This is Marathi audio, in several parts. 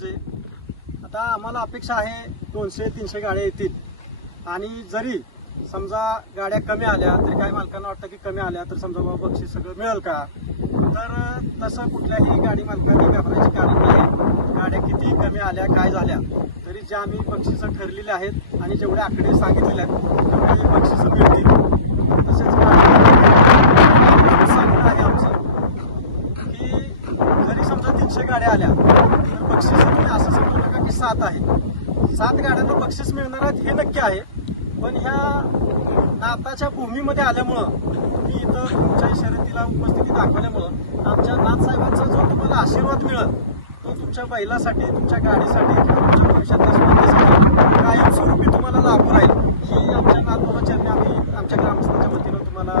म्हणजे आता आम्हाला अपेक्षा आहे दोनशे तीनशे गाड्या येतील. आणि जरी समजा गाड्या कमी आल्या तरी काही मालकांना वाटतं की कमी आल्या तर समजा बाबा बक्षीस सगळं मिळेल का? तर तसं कुठल्याही गाडी मालकांनी घाबरायची कारण नाही. गाड्या किती कमी आल्या काय झाल्या तरी ज्या आम्ही बक्षिसं ठरलेली आहेत आणि जेवढे आकडे सांगितलेले आहेत तेवढे बक्षिसं मिळतील. तसेच सांगणं आहे आमचं की जरी समजा तीनशे गाड्या आल्या बक्षीस तुम्ही असं समजू नका की सात आहे. सात गाड्यांना बक्षीस मिळणार आहेत हे नक्की आहे. पण ह्या नाताच्या भूमीमध्ये आल्यामुळं मी इथं तुमच्या शर्यतीला उपस्थिती दाखवल्यामुळं आमच्या नाथसाहेबांचा जो तुम्हाला आशीर्वाद मिळेल तो तुमच्या बैलासाठी तुमच्या गाडीसाठी किंवा तुमच्या भविष्यातल्या स्पर्धेसाठी कायमस्वरूपी तुम्हाला लाभू राहील. ही आमच्या नाथबाबाचरणी आम्ही आमच्या ग्रामस्थांच्या वतीनं तुम्हाला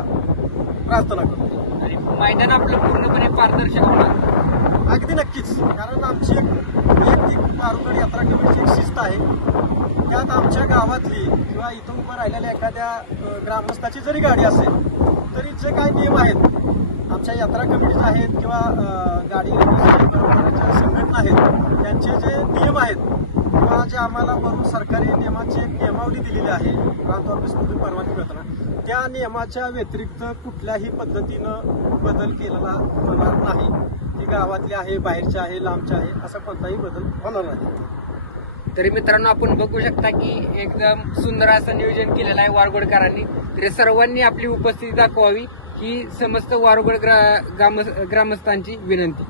प्रार्थना करतो. आणि मैदान आपलं पूर्णपणे पारदर्शक होणार. अगदी नक्कीच. कारण आमची एक यात्रा कमिटीची एक शिस्त आहे. त्यात आमच्या गावातली किंवा इथं उभं राहिलेल्या एखाद्या ग्रामस्थाची जरी गाडी असेल तरी जे काही नियम आहेत आमच्या यात्रा कमिटीज आहेत किंवा गाडी संघटना आहेत त्यांचे जे नियम आहेत किंवा जे आम्हाला वरून सरकारी नियमाची एक नियमावली दिलेली आहे. प्रांत ऑफिसमधून परवानगी मिळताना. त्या नियमाच्या व्यतिरिक्त कुठल्याही पद्धतीनं बदल केलेला होणार नाही. ती गावातली आहे बाहेरची आहे लांबची आहे असा कोणताही बदल होणार नाही. तरी मित्रांनो आपण बघू शकता की एकदम सुंदर असं नियोजन केलेलं आहे वारगोडकरांनी. तरी सर्वांनी आपली उपस्थिती दाखवावी ही समस्त वारगोड ग्रा ग्राम ग्रामस्थांची विनंती.